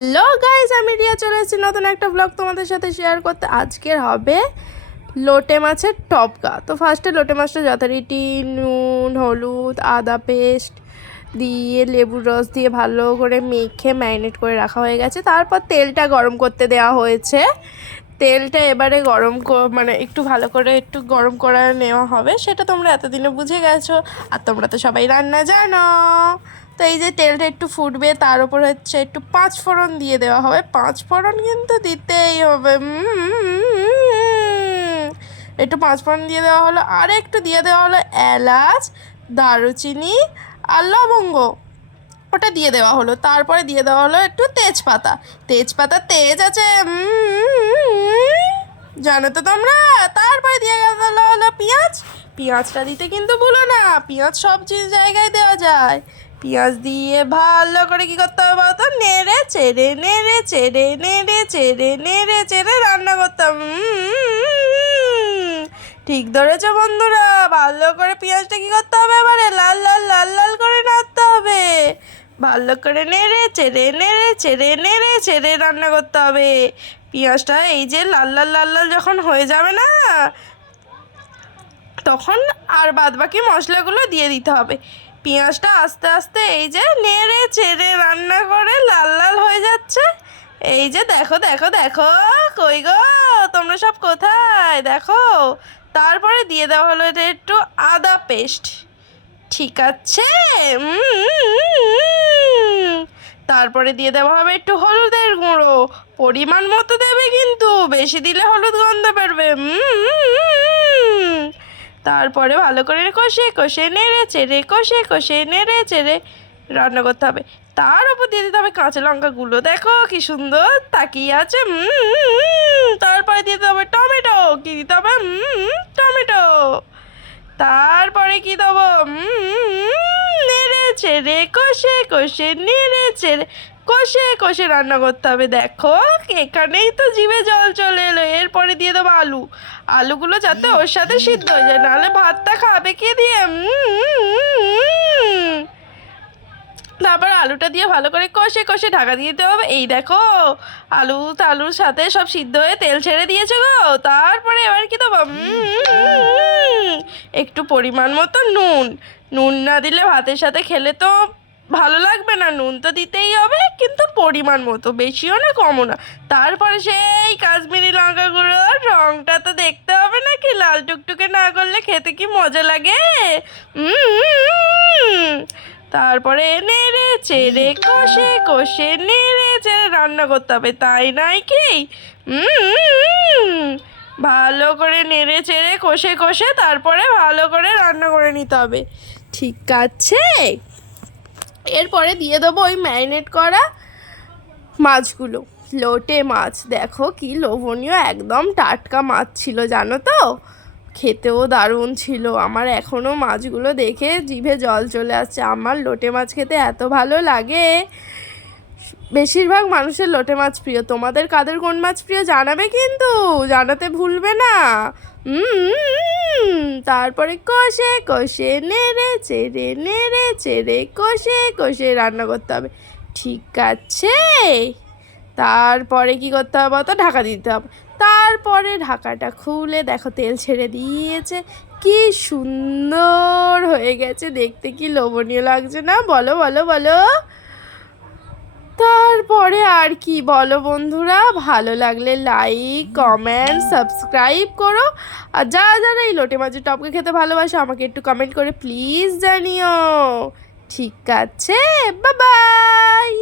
Hello guys, আমি রিয়া চলে এসেছি নতুন একটা ব্লগ তোমাদের সাথে শেয়ার করতে। আজকের হবে লোটে মাছের টপকা। তো ফার্স্টে লোটে মাছটা যথারীতি নুন, হলুদ, আদা পেস্ট দিয়ে লেবুর রস দিয়ে ভালো করে মেখে ম্যারিনেট করে রাখা হয়ে গেছে। তারপর তেলটা গরম করতে দেওয়া হয়েছে। তেলটা এবারে মানে একটু ভালো করে একটু গরম করে নেওয়া হবে, সেটা তোমরা এতদিনে বুঝে গেছো। আর তোমরা তো সবাই রান্না জানো। তো এই যে তেলটা একটু ফুটবে, তার উপর হচ্ছে একটু পাঁচ ফোড়ন দিয়ে দেওয়া হবে। পাঁচ ফোড়ন কিন্তু দিতেই হবে। একটু পাঁচ ফোড়ন দিয়ে দেওয়া হলো, আর একটু দিয়ে দেওয়া হলো এলাচ, দারুচিনি আর লবঙ্গ, ওটা দিয়ে দেওয়া হলো। তারপরে দিয়ে দেওয়া হলো একটু তেজপাতা। তেজপাতা তেজ আছে, জানো তো তোমরা। তারপরে দিয়ে দেওয়া হলো পেঁয়াজ। পেঁয়াজটা দিতে কিন্তু ভুলো না, পেঁয়াজ সব জায়গায় দেওয়া যায়। পেঁয়াজ দিয়ে ভালো করে কী করতে হবে বলতো, নেড়ে চেড়ে নেড়ে চেড়ে নেড়ে চেড়ে নেড়ে চেড়ে রান্না করতাম। ঠিক ধরেছো বন্ধুরা, ভালো করে পেঁয়াজটা কী করতে হবে, এবারে লাল লাল লাল লাল করে নাড়তে হবে। ভালো করে নেড়ে চেড়ে নেড়ে চেড়ে নেড়ে চেড়ে রান্না করতে হবে। পেঁয়াজটা এই যে লাল লাল লাল লাল যখন হয়ে যাবে না, তখন আর বাদবাকি মশলাগুলো দিয়ে দিতে হবে। পেঁয়াজটা আস্তে আস্তে এই যে নেড়ে চেড়ে রান্না করে লাল লাল হয়ে যাচ্ছে। এই যে দেখো দেখো দেখো, কই গো তোমরা সব কোথায়, দেখো। তারপরে দিয়ে দেওয়া হলো এটা একটু আদা পেস্ট। ঠিক আছে। তারপরে দিয়ে দেওয়া হবে একটু হলুদের গুঁড়ো, পরিমাণ মতো দেবে কিন্তু, বেশি দিলে হলুদ গন্ধ বেরবে। তারপরে ভালো করে কষে কষে নেড়ে চেড়ে কষে কষে নেড়ে চেড়ে রান্না করতে হবে। তার উপর দিয়ে দিতে হবে কাঁচা লঙ্কাগুলো, দেখো কি সুন্দর তাকিয়ে আছে। তারপরে দিয়ে দিতে হবে টমেটো। কি দিতে হবে, টমেটো। তারপরে কি দেবো, নেড়ে চেড়ে কষে কষে নেড়ে চেড়ে কষে কষে রান্না করতে হবে। দেখো এখানেই তো জিভে জল চলে এলো। এরপরে দিয়ে দেবো আলু। আলুগুলো যাতে ওর সাথে সিদ্ধ হয়ে যায়, নাহলে ভাতটা খাবে কি দিয়ে। তারপর আলুটা দিয়ে ভালো করে কষে কষে ঢাকা দিয়ে দিতে হবে। এই দেখো আলুর সাথে সব সিদ্ধ হয়ে তেল ছেড়ে দিয়েছে গো। তারপরে এবার কি দেবো, একটু পরিমাণ মতো নুন। নুন না দিলে ভাতের সাথে খেলে তো ভালো লাগবে না, নুন তো দিতেই হবে, কিন্তু পরিমাণ মতো, বেশিও না কমও না। তারপরে সেই কাশ্মীরি লঙ্কা গুঁড়োর রঙটা তো দেখতে হবে নাকি, লাল টুকটুকে না করলে খেতে কি মজা লাগে। তারপরে নেড়ে চেড়ে কষে কষে নেড়ে চেড়ে রান্না করতে হবে, তাই নয় কি। ভালো করে নেড়ে চেড়ে কষে কষে তারপরে ভালো করে রান্না করে নিতে হবে। ঠিক আছে। এরপরে দিয়ে দেবো ওই ম্যারিনেট করা মাছগুলো। লোটে মাছ দেখো কি লোভনীয়, একদম টাটকা মাছ ছিল জানো তো, খেতেও দারুণ ছিল। আমার এখনও মাছগুলো দেখে জিভে জল চলে আসছে। আমার লোটে মাছ খেতে এত ভালো লাগে। বেশিরভাগ মানুষের লোটে মাছ প্রিয়। তোমাদের কাদের কোন মাছ প্রিয় জানাবে, কিন্তু জানাতে ভুলবে না। তারপরে কষে কষে নেড়ে চেড়ে কষে কষে রান্না করতে হবে। ঠিক আছে। তারপরে কি করতে হবে তো, ঢাকা দিতে হবে। তারপরে ঢাকাটা খুলে দেখো তেল ছেড়ে দিয়েছে, কি সুন্দর হয়ে গেছে দেখতে, কি লোভনীয় লাগছে না, বলো বলো বলো। তারপরে আর কি বলো বন্ধুরা, ভালো লাগলে লাইক কমেন্ট সাবস্ক্রাইব করো। আর যারা এই লোটে মাছের টপকে খেতে ভালোবাসো আমাকে একটু কমেন্ট করে প্লিজ জানিও। ঠিক আছে, বাই বাই।